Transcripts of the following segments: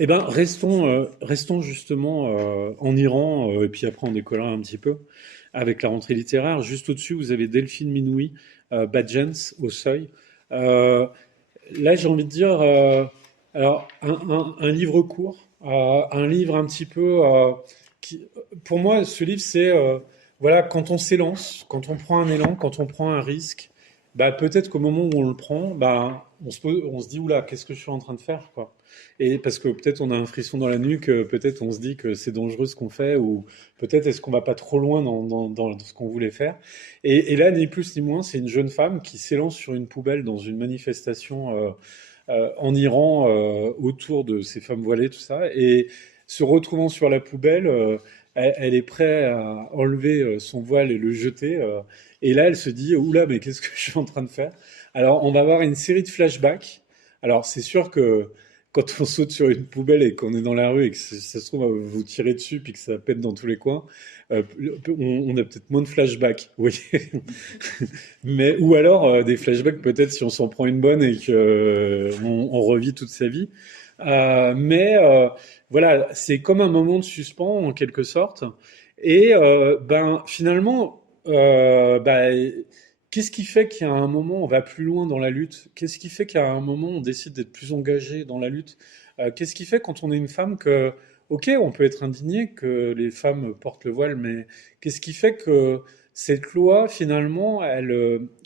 Eh ben, restons justement en Iran, et puis après on décollera un petit peu avec la rentrée littéraire. Juste au-dessus, vous avez Delphine Minoui, Badgens, au seuil. Euh, Là, j'ai envie de dire, alors, un livre court, un livre un petit peu, pour moi, ce livre, c'est, voilà, quand on s'élance, quand on prend un élan, quand on prend un risque, bah, peut-être qu'au moment où on le prend, bah, on se dit, oula, qu'est-ce que je suis en train de faire, quoi. Et parce que peut-être on a un frisson dans la nuque, peut-être on se dit que c'est dangereux ce qu'on fait, ou peut-être est-ce qu'on va pas trop loin dans ce qu'on voulait faire. Et là, ni plus ni moins, c'est une jeune femme qui s'élance sur une poubelle dans une manifestation en Iran autour de ces femmes voilées, tout ça. Et se retrouvant sur la poubelle, elle est prête à enlever son voile et le jeter. Et là, elle se dit, oula, mais qu'est-ce que je suis en train de faire? Alors, on va avoir une série de flashbacks. Alors, c'est sûr que quand on saute sur une poubelle et qu'on est dans la rue et que ça se trouve, on va vous tirer dessus puis que ça pète dans tous les coins, euh, on a peut-être moins de flashbacks, vous voyez. Mais, ou alors des flashbacks peut-être si on s'en prend une bonne et que on revit toute sa vie. Mais voilà, c'est comme un moment de suspens en quelque sorte. Et ben finalement, qu'est-ce qui fait qu'à un moment on va plus loin dans la lutte? Qu'est-ce qui fait qu'à un moment on décide d'être plus engagé dans la lutte? Qu'est-ce qui fait quand on est une femme que, ok, on peut être indigné que les femmes portent le voile, mais qu'est-ce qui fait que cette loi, finalement,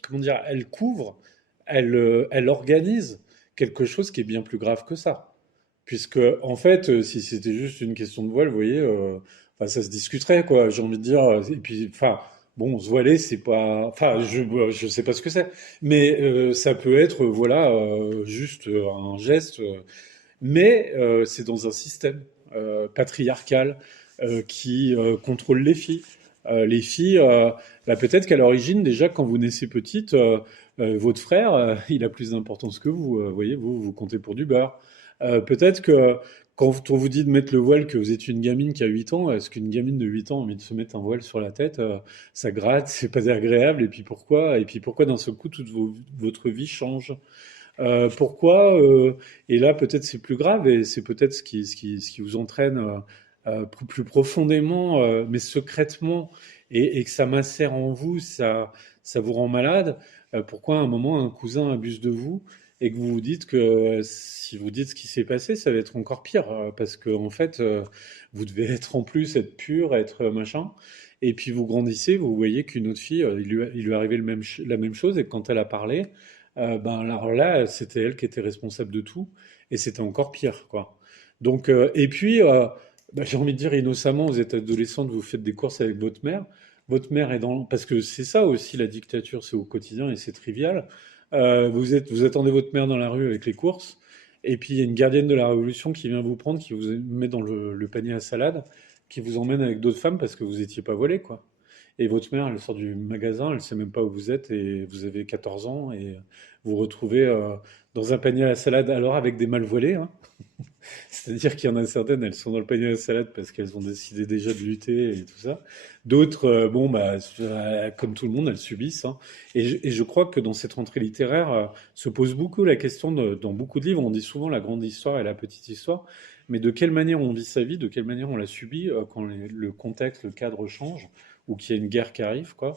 comment dire, elle couvre, elle organise quelque chose qui est bien plus grave que ça. Puisque, en fait, si c'était juste une question de voile, vous voyez, enfin, ça se discuterait, quoi, j'ai envie de dire. Et puis, enfin, bon, se voiler, c'est pas. Enfin, je sais pas ce que c'est. Mais ça peut être, voilà, juste un geste. Mais c'est dans un système patriarcal qui contrôle les filles. Les filles, bah, peut-être qu'à l'origine, déjà, quand vous naissez petite, votre frère, il a plus d'importance que vous. Voyez, vous comptez pour du beurre. Peut-être que quand on vous dit de mettre le voile, que vous êtes une gamine qui a 8 ans, est-ce qu'une gamine de 8 ans a envie de se mettre un voile sur la tête? Ça gratte, c'est pas agréable. Et puis pourquoi d'un seul coup toute votre vie change? Pourquoi et là, peut-être c'est plus grave et c'est peut-être ce qui vous entraîne plus profondément, mais secrètement, et que ça macère en vous, ça vous rend malade. Pourquoi à un moment un cousin abuse de vous et que vous vous dites que si vous dites ce qui s'est passé, ça va être encore pire parce que en fait, vous devez être en plus être pur, être machin. Et puis vous grandissez, vous voyez qu'une autre fille, il lui est arrivé la même chose et quand elle a parlé, ben alors là, c'était elle qui était responsable de tout, et c'était encore pire, quoi. Donc, et puis, bah, j'ai envie de dire innocemment, vous êtes adolescente, vous faites des courses avec votre mère. Votre mère est dans, parce que c'est ça aussi la dictature, c'est au quotidien et c'est trivial. Vous attendez votre mère dans la rue avec les courses, et puis il y a une gardienne de la Révolution qui vient vous prendre, qui vous met dans le panier à salade, qui vous emmène avec d'autres femmes parce que vous étiez pas volé, quoi. Et votre mère, elle sort du magasin, elle sait même pas où vous êtes et vous avez 14 ans et vous vous retrouvez dans un panier à la salade, alors avec des mal voilés, hein. C'est-à-dire qu'il y en a certaines, elles sont dans le panier à la salade parce qu'elles ont décidé déjà de lutter et tout ça. D'autres, bon, bah, comme tout le monde, elles subissent, hein. Et je crois que dans cette rentrée littéraire se pose beaucoup la question, dans beaucoup de livres, on dit souvent la grande histoire et la petite histoire, mais de quelle manière on vit sa vie, de quelle manière on la subit quand le contexte, le cadre change ou qu'il y a une guerre qui arrive, quoi.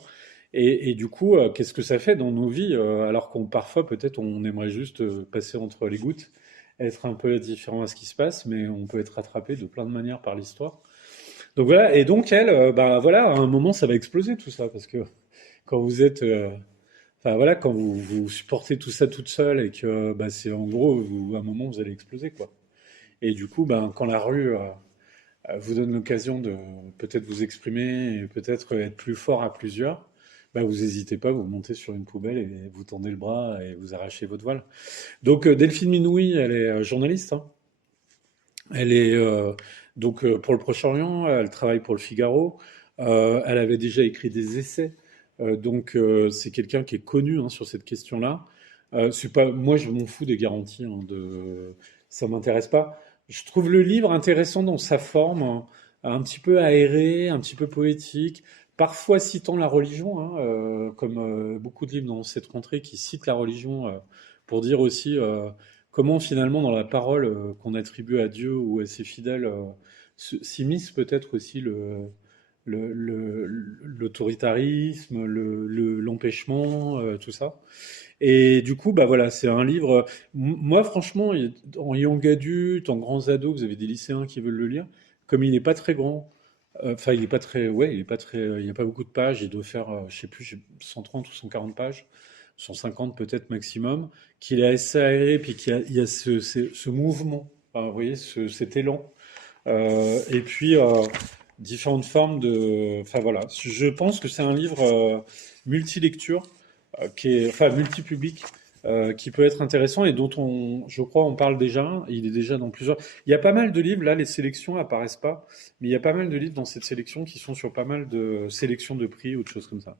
Et du coup, qu'est-ce que ça fait dans nos vies alors qu'on parfois peut-être on aimerait juste passer entre les gouttes, être un peu différent à ce qui se passe, mais on peut être rattrapé de plein de manières par l'histoire. Donc voilà, et donc elle, bah voilà, à un moment ça va exploser tout ça, parce que quand vous êtes, enfin voilà, quand vous supportez tout ça toute seule et que bah, c'est en gros, à un moment vous allez exploser, quoi. Et du coup, ben, quand la rue vous donne l'occasion de peut-être vous exprimer et peut-être être plus fort à plusieurs, bah, vous n'hésitez pas, vous montez sur une poubelle et vous tendez le bras et vous arrachez votre voile. Donc Delphine Minoui, elle est journaliste, hein. Elle est donc pour le Proche-Orient, elle travaille pour le Figaro. Elle avait déjà écrit des essais, donc c'est quelqu'un qui est connu hein, sur cette question-là. C'est pas, moi, je m'en fous des garanties, hein, ça m'intéresse pas. Je trouve le livre intéressant dans sa forme, hein, un petit peu aéré, un petit peu poétique, parfois citant la religion, hein, comme beaucoup de livres dans cette rentrée qui citent la religion pour dire aussi comment finalement dans la parole qu'on attribue à Dieu ou à ses fidèles s'immisce peut-être aussi l'autoritarisme, l'empêchement, tout ça. Et du coup, bah voilà, c'est un livre. Moi, franchement, en young adulte, en grands ados, vous avez des lycéens qui veulent le lire. Comme il n'est pas très grand, enfin, il est pas très, ouais, il est pas très, il n'y a pas beaucoup de pages. Il doit faire, je sais plus, 130 ou 140 pages, 150 peut-être maximum. Qu'il est assez aéré, puis il y a ce mouvement, enfin, vous voyez, cet élan. Et puis différentes formes de. Enfin voilà, je pense que c'est un livre multilecture, enfin multipublic, qui peut être intéressant et dont je crois, on parle déjà. Il est déjà dans plusieurs. Il y a pas mal de livres là, les sélections apparaissent pas, mais il y a pas mal de livres dans cette sélection qui sont sur pas mal de sélections de prix ou de choses comme ça.